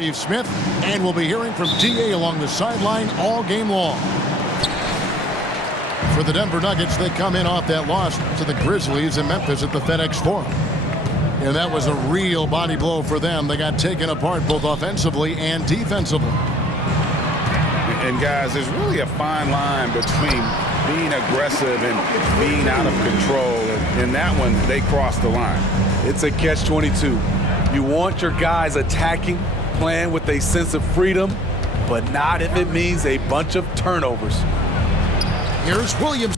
Steve Smith, and we'll be hearing from D.A. along the sideline all game long. For the Denver Nuggets, they come in off that loss to the Grizzlies in Memphis at the FedEx Forum. And that was a real body blow for them. They got taken apart both offensively and defensively. And guys, there's really a fine line between being aggressive and being out of control. And in that one, they crossed the line. It's a catch-22. You want your guys attacking, playing with a sense of freedom, but not if it means a bunch of turnovers. Here's Williams.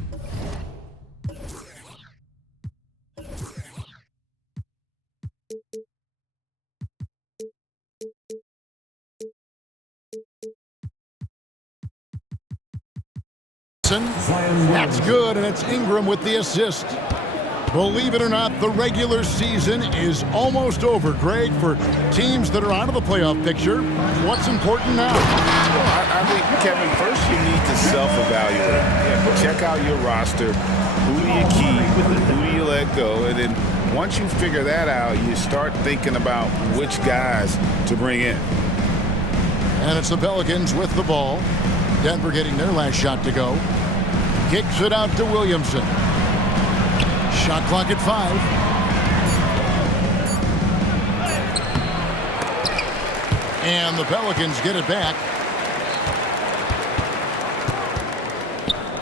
That's good, and it's Ingram with the assist. Believe it or not, the regular season is almost over, Greg. For teams that are out of the playoff picture, what's important now? Well, I think, Kevin, first you need to self-evaluate. Check out your roster. Who do you keep? Who do you let go? And then once you figure that out, you start thinking about which guys to bring in. And it's the Pelicans with the ball. Denver getting their last shot to go. Kicks it out to Williamson. Shot clock at 5. And the Pelicans get it back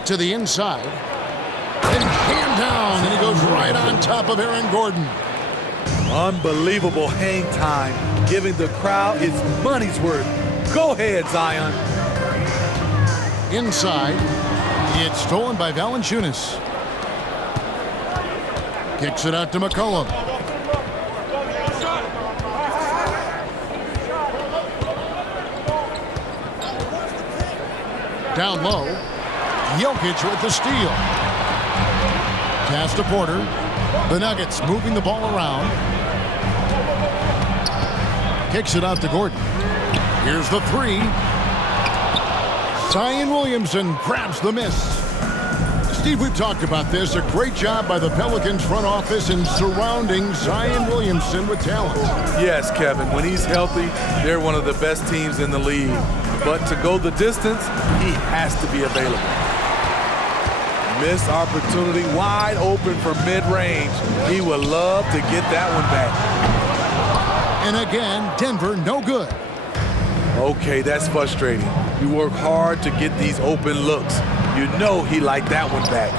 to the inside. And jammed down, and he goes right on top of Aaron Gordon. Unbelievable hang time, giving the crowd its money's worth. Go ahead, Zion. Inside, it's stolen by Valanciunas. Kicks it out to McCollum. Down low, Jokic with the steal. Pass to Porter. The Nuggets moving the ball around. Kicks it out to Gordon. Here's the 3. Zion Williamson grabs the miss. Steve, we've talked about this. A great job by the Pelicans front office in surrounding Zion Williamson with talent. Yes, Kevin. When he's healthy, they're one of the best teams in the league. But to go the distance, he has to be available. Missed opportunity, wide open for mid-range. He would love to get that one back. And again, Denver no good. Okay, that's frustrating. You work hard to get these open looks. You know he liked that one back.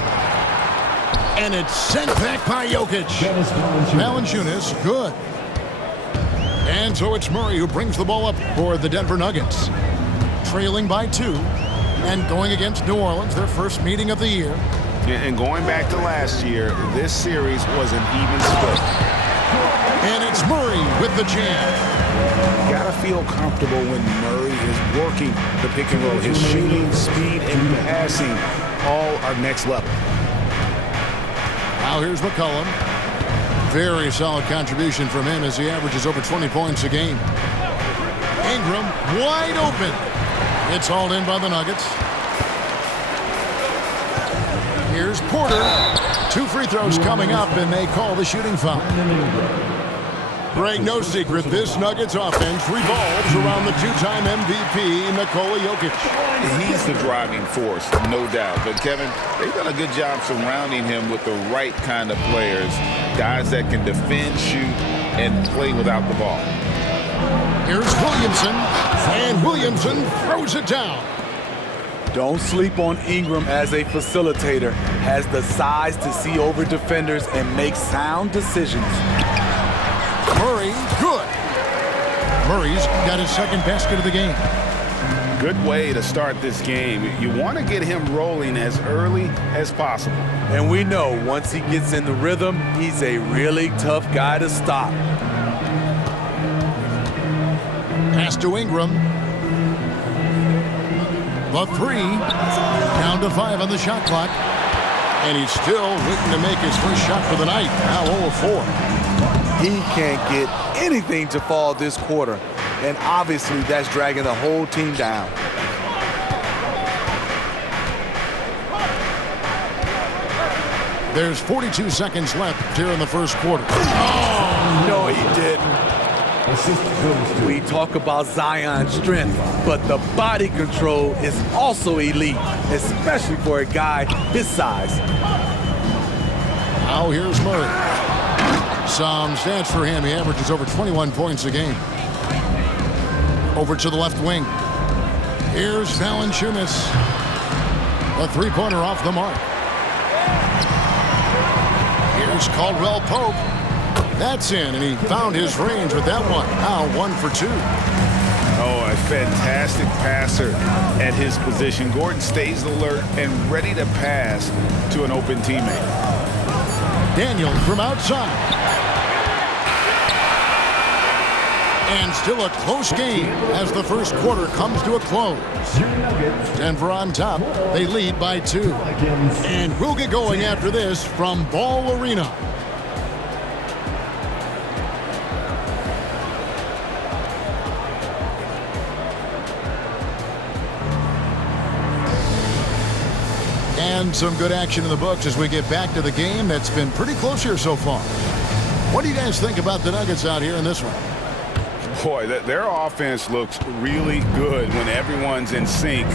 And it's sent back by Jokic. Valanciunas, good. And so it's Murray who brings the ball up for the Denver Nuggets. Trailing by 2 and going against New Orleans, their first meeting of the year. And going back to last year, this series was an even split. And it's Murray with the jam. You gotta feel comfortable when Murray is working the pick and roll. His shooting, speed, and passing all are next level. Now here's McCollum. Very solid contribution from him as he averages over 20 points a game. Ingram wide open. It's hauled in by the Nuggets. Here's Porter. 2 free throws coming up, and they call the shooting foul. Greg, no secret, this Nuggets offense revolves around the 2-time MVP, Nikola Jokic. He's the driving force, no doubt. But, Kevin, they've done a good job surrounding him with the right kind of players, guys that can defend, shoot, and play without the ball. Here's Williamson, and Williamson throws it down. Don't sleep on Ingram as a facilitator. Has the size to see over defenders and make sound decisions. Murray, good. Murray's got his second basket of the game. Good way to start this game. You want to get him rolling as early as possible. And we know once he gets in the rhythm, he's a really tough guy to stop. Pass to Ingram. The 3. Down to 5 on the shot clock. And he's still waiting to make his first shot for the night. Now 0 of 4. He can't get anything to fall this quarter. And obviously that's dragging the whole team down. There's 42 seconds left here in the first quarter. Oh, no, he didn't. We talk about Zion's strength, but the body control is also elite, especially for a guy his size. Now here's Murray. Some stats for him. He averages over 21 points a game. Over to the left wing. Here's Valanciunas. A three-pointer off the mark. Here's Caldwell Pope. That's in, and he found his range with that one. Now 1 for 2. Oh, a fantastic passer at his position. Gordon stays alert and ready to pass to an open teammate. Daniels from outside. And still a close game as the first quarter comes to a close. Denver on top. They lead by 2. And we'll get going after this from Ball Arena. And some good action in the books as we get back to the game that's been pretty close here so far. What do you guys think about the Nuggets out here in this one? Boy, their offense looks really good when everyone's in sync.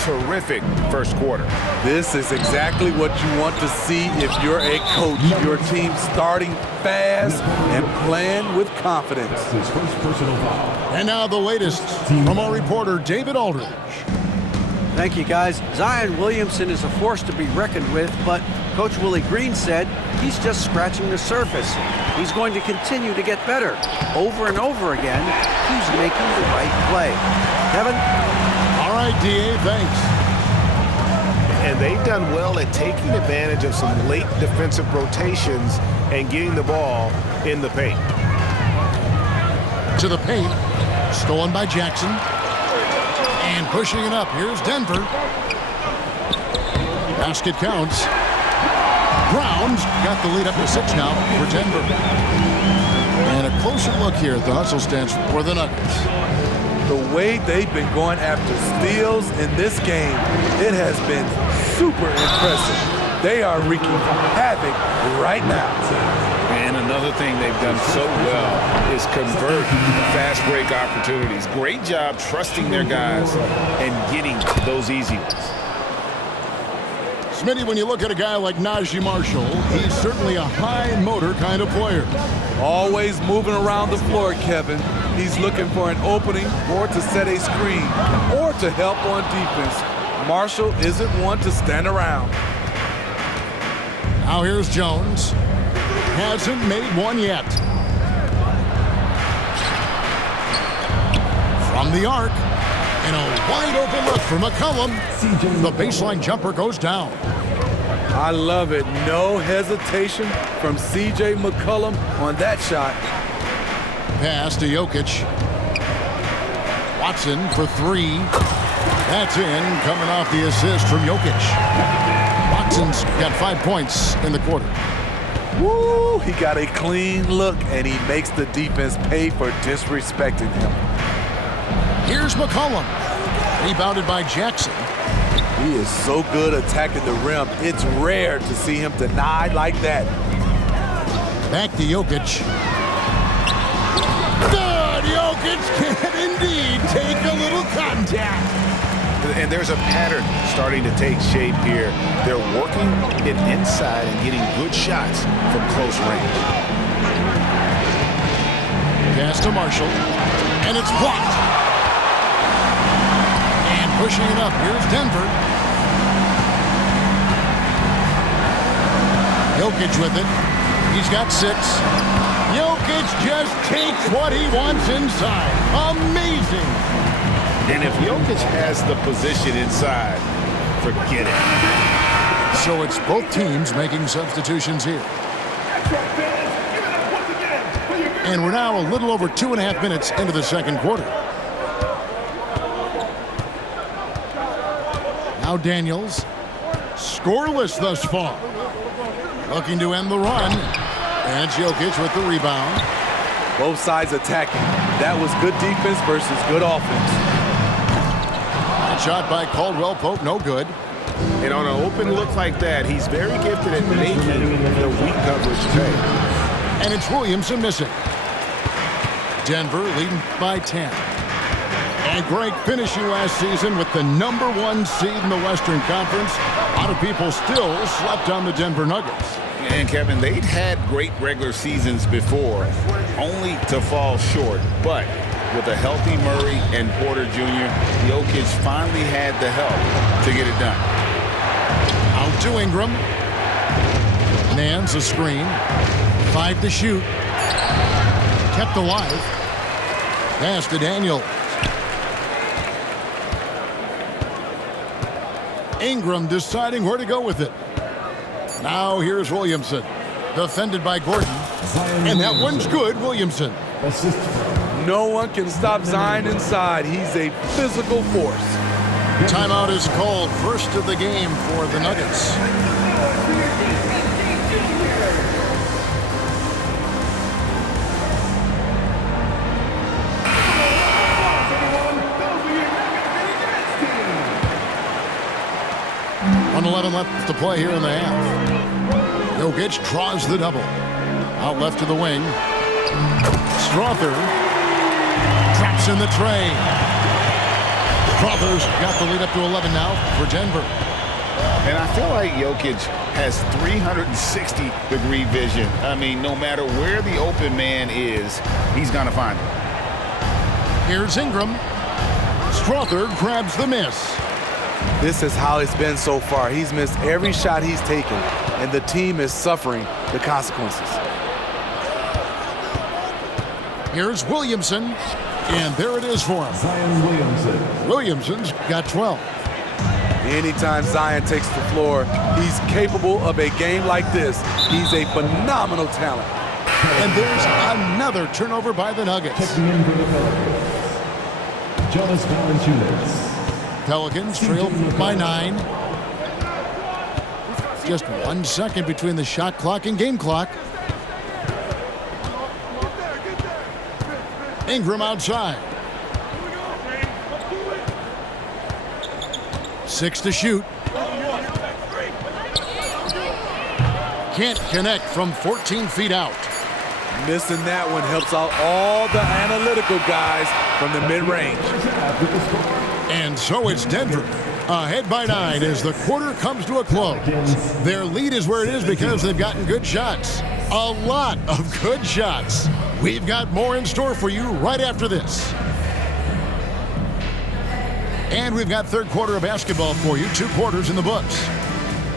Terrific first quarter. This is exactly what you want to see if you're a coach. Your team starting fast and playing with confidence. And now the latest from our reporter, David Aldridge. Thank you, guys. Zion Williamson is a force to be reckoned with, but Coach Willie Green said he's just scratching the surface. He's going to continue to get better. Over and over again, he's making the right play. Kevin? All right, D.A., thanks. And they've done well at taking advantage of some late defensive rotations and getting the ball in the paint. To the paint. Stolen by Jackson. And pushing it up. Here's Denver. Basket counts. Brown's got the lead up to 6 now for Denver. And a closer look here at the hustle stance for the Nuggets. The way they've been going after steals in this game, it has been super impressive. They are wreaking havoc right now. And another thing they've done so well is convert fast break opportunities. Great job trusting their guys and getting those easy ones. Smitty, when you look at a guy like Najee Marshall, he's certainly a high motor kind of player. Always moving around the floor, Kevin. He's looking for an opening or to set a screen or to help on defense. Marshall isn't one to stand around. Now here's Jones. Hasn't made one yet. From the arc. And a wide open look for McCollum. The baseline jumper goes down. I love it. No hesitation from C.J. McCollum on that shot. Pass to Jokic. Watson for 3. That's in, coming off the assist from Jokic. Watson's got 5 points in the quarter. Woo! He got a clean look, and he makes the defense pay for disrespecting him. Here's McCollum. Rebounded by Jackson. He is so good attacking the rim. It's rare to see him denied like that. Back to Jokic. Good! Jokic can indeed take a little contact. And there's a pattern starting to take shape here. They're working it inside and getting good shots from close range. Pass to Marshall. And it's blocked. Pushing it up. Here's Denver. Jokic with it. He's got 6. Jokic just takes what he wants inside. Amazing. And if Jokic has the position inside, forget it. So it's both teams making substitutions here. And we're now a little over 2.5 minutes into the second quarter. Now Daniels, scoreless thus far. Looking to end the run. And Jokic with the rebound. Both sides attacking. That was good defense versus good offense. That shot by Caldwell Pope, no good. And on an open look like that, he's very gifted at making the weak coverage pay. And it's Williamson missing. Denver leading by 10. And Greg finishing last season with the #1 seed in the Western Conference. A lot of people still slept on the Denver Nuggets. And Kevin, they'd had great regular seasons before, only to fall short. But with a healthy Murray and Porter Jr., Jokic finally had the help to get it done. Out to Ingram. Nance a screen. 5 to shoot. Kept alive. Pass to Daniel. Ingram deciding where to go with it. Now here's Williamson. Defended by Gordon. And that one's good, Williamson. No one can stop Zion inside. He's a physical force. Timeout is called. First of the game for the Nuggets. .11 left to play here in the half. Jokic draws the double. Out left to the wing. Strother drops in the tray. Strother's got the lead up to 11 now for Denver. And I feel like Jokic has 360-degree vision. I mean, no matter where the open man is, he's going to find him. Here's Ingram. Strother grabs the miss. This is how it's been so far. He's missed every shot he's taken, and the team is suffering the consequences. Here's Williamson, and there it is for him. Zion Williamson. Williamson's got 12. Anytime Zion takes the floor, he's capable of a game like this. He's a phenomenal talent. And there's another turnover by the Nuggets. Checking in for the Pelicans, Jonas Valanciunas. Pelicans trail by 9. Just 1 second between the shot clock and game clock. Ingram outside. 6 to shoot. Can't connect from 14 feet out. Missing that one helps out all the analytical guys from the mid-range. And so it's Denver ahead by 9 as the quarter comes to a close. Their lead is where it is because they've gotten good shots. A lot of good shots. We've got more in store for you right after this. And we've got third quarter of basketball for you, 2 quarters in the books.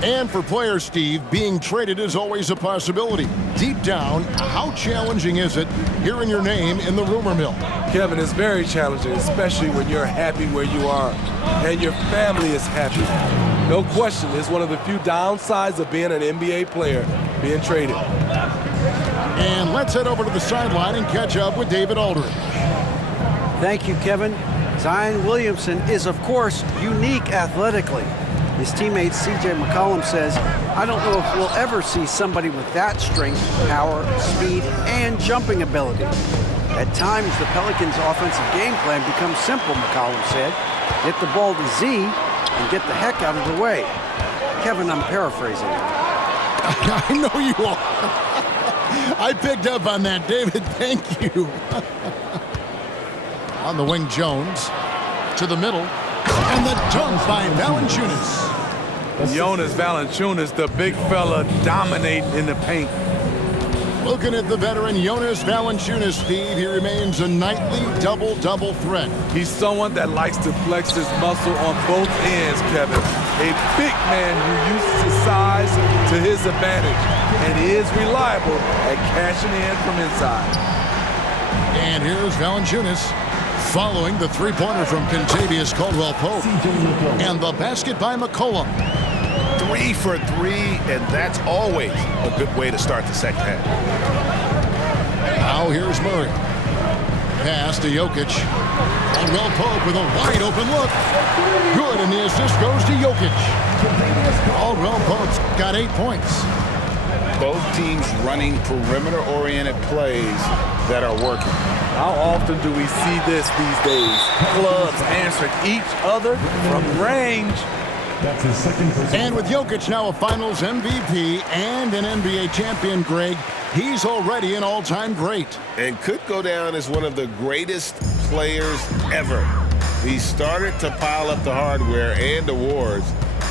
And for players, Steve, being traded is always a possibility. Deep down, how challenging is it hearing your name in the rumor mill? Kevin, it's very challenging, especially when you're happy where you are and your family is happy. No question, it's one of the few downsides of being an NBA player, being traded. And let's head over to the sideline and catch up with David Aldridge. Thank you, Kevin. Zion Williamson is, of course, unique athletically. His teammate C.J. McCollum says, I don't know if we'll ever see somebody with that strength, power, speed, and jumping ability. At times, the Pelicans' offensive game plan becomes simple, McCollum said. Get the ball to Z and get the heck out of the way. Kevin, I'm paraphrasing. I know you are. I picked up on that, David. Thank you. On the wing, Jones to the middle. And the dunk by Valanciunas. Jonas Valanciunas, the big fella, dominate in the paint. Looking at the veteran Jonas Valanciunas, Steve, he remains a nightly double-double threat. He's someone that likes to flex his muscle on both ends, Kevin. A big man who uses his size to his advantage and is reliable at cashing in from inside. And here's Valanciunas following the three-pointer from Kentavious Caldwell-Pope. And the basket by McCollum. 3 for 3, and that's always a good way to start the second half. Now here's Murray. Pass to Jokic. Caldwell-Pope with a wide-open look. Good, and the assist goes to Jokic. Caldwell-Pope's got 8 points. Both teams running perimeter-oriented plays that are working. How often do we see this these days? Clubs answering each other from range. That's his second. And with Jokic now a Finals MVP and an NBA champion, Greg, He's already an all-time great. And could go down as one of the greatest players ever. He started to pile up the hardware and awards.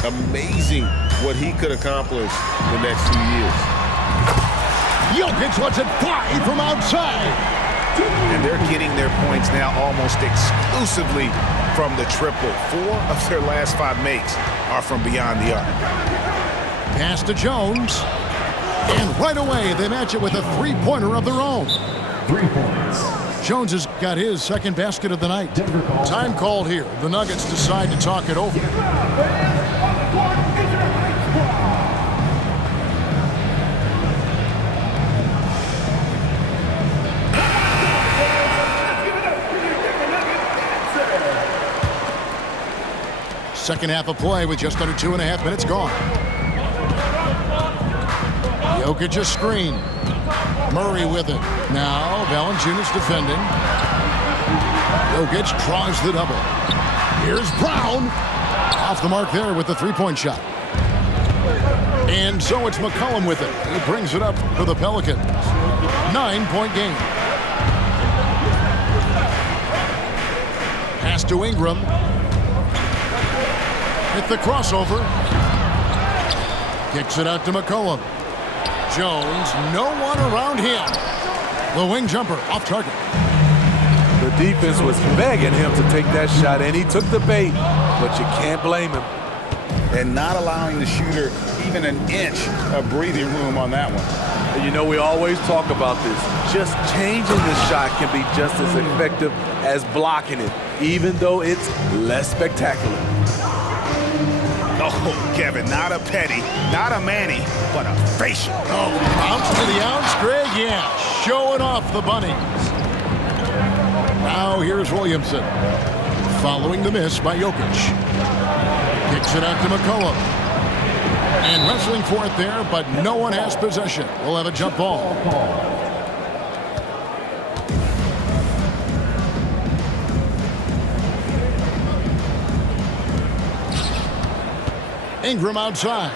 Amazing what he could accomplish the next few years. Jokic lets it fly from outside. And they're getting their points now almost exclusively from the triple. 4 of their last 5 makes are from beyond the arc. Pass to Jones. And right away, they match it with a three-pointer of their own. 3 points. Jones has got his second basket of the night. Time called here. The Nuggets decide to talk it over. Second half of play with just under 2.5 minutes gone. Jokic a screen. Murray with it. Now Valanciunas defending. Jokic tries the double. Here's Brown. Off the mark there with the three-point shot. And so it's McCollum with it. He brings it up for the Pelicans. 9-point game. Pass to Ingram. Hit the crossover. Kicks it out to McCollum. Jones, no one around him. The wing jumper off target. The defense was begging him to take that shot, and he took the bait, but you can't blame him. And not allowing the shooter even an inch of breathing room on that one. And you know, we always talk about this. Just changing the shot can be just as effective as blocking it, even though it's less spectacular. Oh, Kevin, not a petty, not a Manny, but a facial. Oh, bounce to the ounce, Greg. Yeah, showing off the bunnies. Now here's Williamson. Following the miss by Jokic. Kicks it out to McCollum. And wrestling for it there, but no one has possession. We'll have a jump ball. Ingram outside.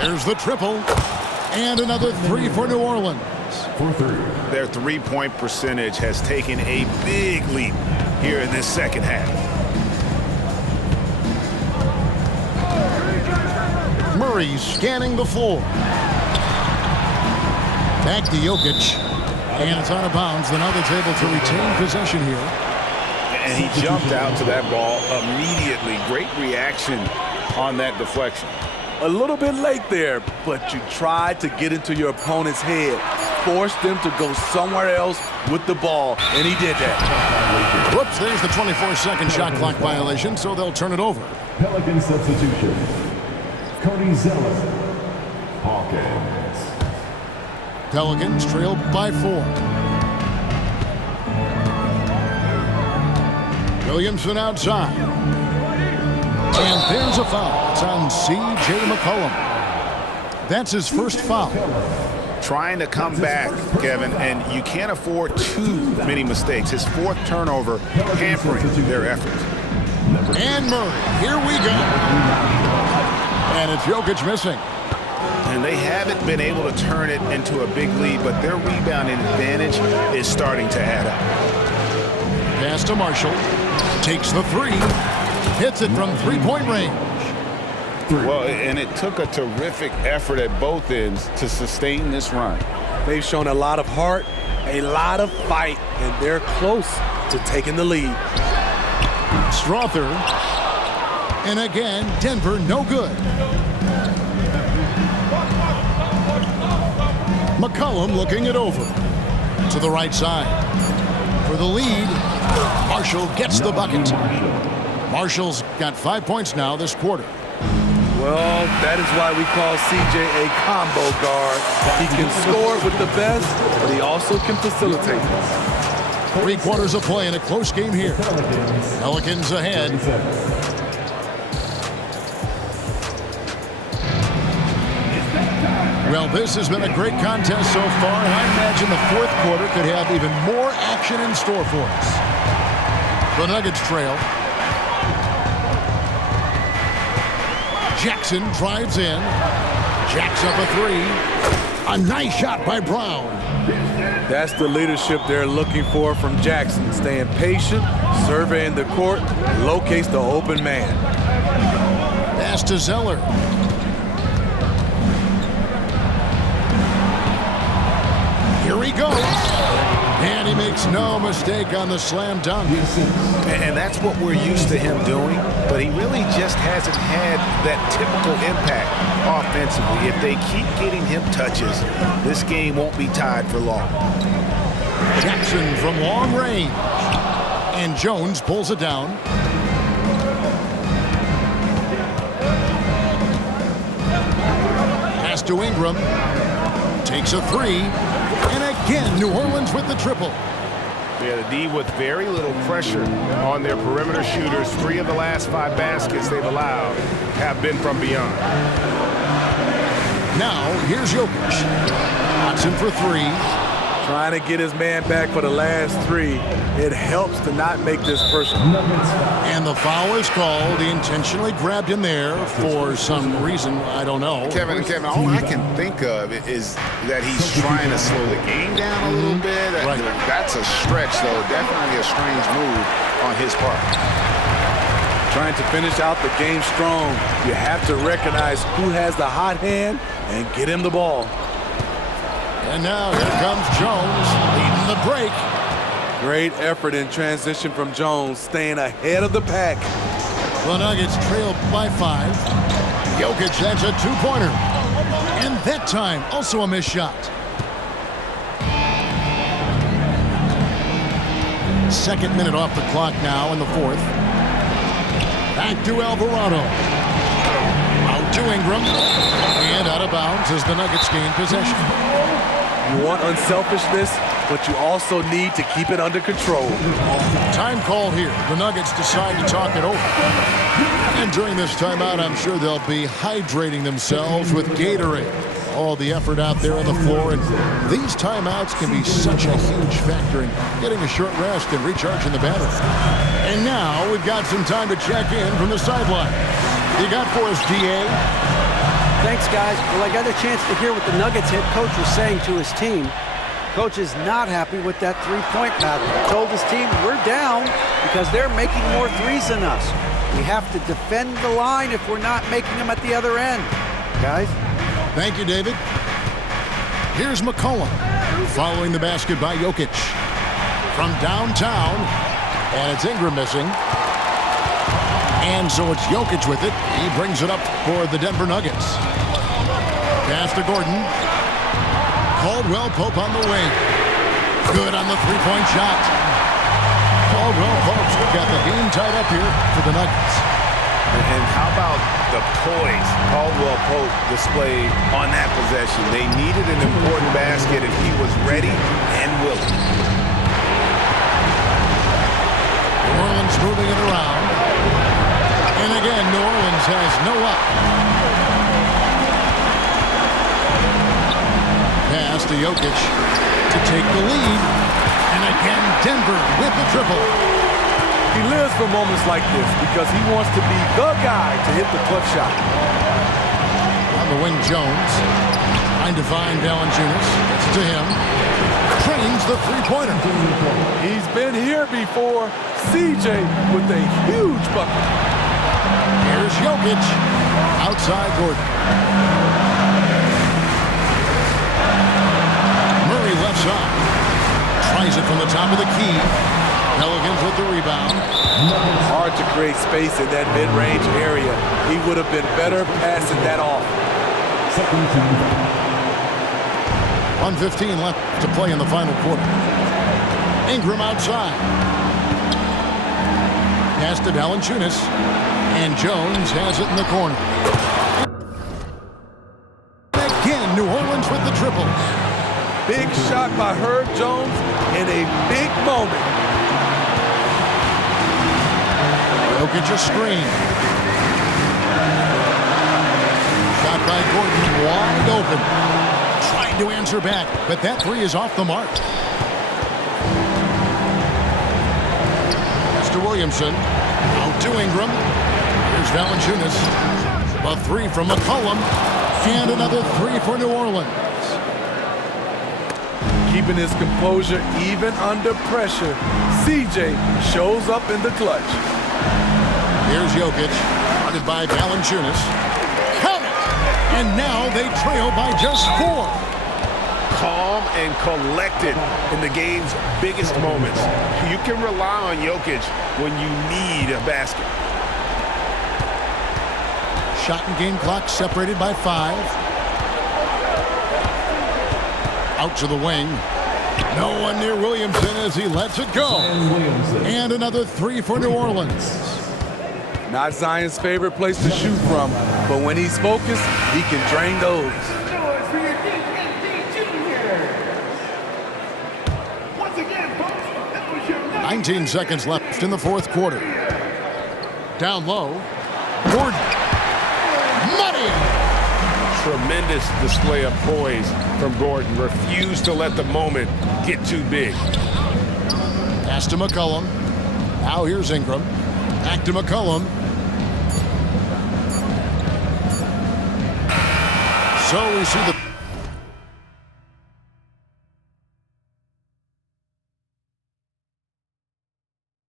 There's the triple. And another 3 for New Orleans. For 3. Their three-point percentage has taken a big leap here in this second half. Murray scanning the floor. Back to Jokic. And it's out of bounds. The Nuggets able to retain possession here. And he jumped out to that ball immediately. Great reaction on that deflection. A little bit late there, but you tried to get into your opponent's head. Force them to go somewhere else with the ball, and he did that. Whoops, there's the 24-second shot clock violation, so they'll turn it over. Pelican substitution. Cody Zeller. Hawkins. Pelicans trail by 4. Williamson outside. And there's a foul. It's on C.J. McCollum. That's his first foul. Trying to come back, Kevin, and you can't afford too many mistakes. His 4th turnover hampering their efforts. And Murray, here we go. And it's Jokic missing. And they haven't been able to turn it into a big lead, but their rebounding advantage is starting to add up. Pass to Marshall. Takes the 3. Hits it from 3-point range. Well, and it took a terrific effort at both ends to sustain this run. They've shown a lot of heart, a lot of fight, and they're close to taking the lead. Strother. And again, Denver no good. McCollum looking it over. To the right side. For the lead, Marshall gets the bucket. Marshall's got 5 points now this quarter. Well, that is why we call CJ a combo guard. He can score with the best, but he also can facilitate. 3 quarters of play in a close game here. Pelicans ahead. Well, this has been a great contest so far, and I imagine the 4th quarter could have even more action in store for us. The Nuggets trail. Jackson drives in. Jacks up a 3. A nice shot by Brown. That's the leadership they're looking for from Jackson. Staying patient, surveying the court, locates the open man. Pass to Zeller. Here he goes. And he makes no mistake on the slam dunk. And that's what we're used to him doing, but he really just hasn't had that typical impact offensively. If they keep getting him touches, this game won't be tied for long. Jackson from long range. And Jones pulls it down. Pass to Ingram. Takes a three. And again, New Orleans with the triple. Yeah, the D with very little pressure on their perimeter shooters. 3 of the last 5 baskets they've allowed have been from beyond. Now, here's Jokic. Watson for 3. Trying to get his man back for the last 3. It helps to not make this personal. And the foul is called. He intentionally grabbed him there for some reason. I don't know. Kevin, all I can think of is that he's trying to slow the game down a little bit. Right. That's a stretch, though. Definitely a strange move on his part. Trying to finish out the game strong. You have to recognize who has the hot hand and get him the ball. And now here comes Jones leading the break. Great effort in transition from Jones, staying ahead of the pack. The Nuggets trail by 5. Jokic, that's a 2-pointer. And that time, also a missed shot. Second minute off the clock now in the 4th. Back to Alvarado. Out to Ingram. And out of bounds as the Nuggets gain possession. You want unselfishness, but you also need to keep it under control. Time called here. The Nuggets decide to talk it over. And during this timeout, I'm sure they'll be hydrating themselves with Gatorade. All the effort out there on the floor, and these timeouts can be such a huge factor in getting a short rest and recharging the battery. And now we've got some time to check in from the sideline. You got for us, DA? Thanks, guys. Well, I got a chance to hear what the Nuggets head coach was saying to his team. Coach is not happy with that 3-point battle. He told his team, we're down because they're making more threes than us. We have to defend the line if we're not making them at the other end. Guys? Thank you, David. Here's McCollum following the basket by Jokic. From downtown, and it's Ingram missing. And so it's Jokic with it. He brings it up for the Denver Nuggets. Pass to Gordon. Caldwell Pope on the way. Good on the 3-point shot. Caldwell Pope's got the game tied up here for the Nuggets. And how about the poise Caldwell Pope displayed on that possession? They needed an important basket, and he was ready and willing. New Orleans moving it around. And again, New Orleans has no luck. Pass to Jokic to take the lead. And again, Denver with the triple. He lives for moments like this because he wants to be the guy to hit the clutch shot. On the wing, Jones. Trying to find Valanciunas. Gets it to him. Trains the 3-pointer. He's been here before. CJ with a huge bucket. Here's Jokic. Outside Gordon. Murray left side. Tries it from the top of the key. Pelicans with the rebound. Hard to create space in that mid-range area. He would have been better passing that off. 1:15 left to play in the final quarter. Ingram outside. Pass to Valanciunas. And Jones has it in the corner. Again, New Orleans with the triple. Big shot by Herb Jones in a big moment. Jokic a screen. Shot by Gordon, wide open. Trying to answer back, but that 3 is off the mark. Pass to Williamson. Out to Ingram. Here's Valanciunas. A 3 from McCollum. And another 3 for New Orleans. Keeping his composure even under pressure, CJ shows up in the clutch. Here's Jokic, guarded by Valanciunas. Count it! And now they trail by just 4. Calm and collected in the game's biggest moments. You can rely on Jokic when you need a basket. Shot and game clock separated by 5. Out to the wing. No one near Williamson as he lets it go. And another 3 for New Orleans. Not Zion's favorite place to shoot from, but when he's focused, he can drain those. 19 seconds left in the fourth quarter. Down low. Gordon. Money! Tremendous display of poise from Gordon. Refused to let the moment get too big. Pass to McCollum. Now here's Ingram. Back to McCollum. So we see the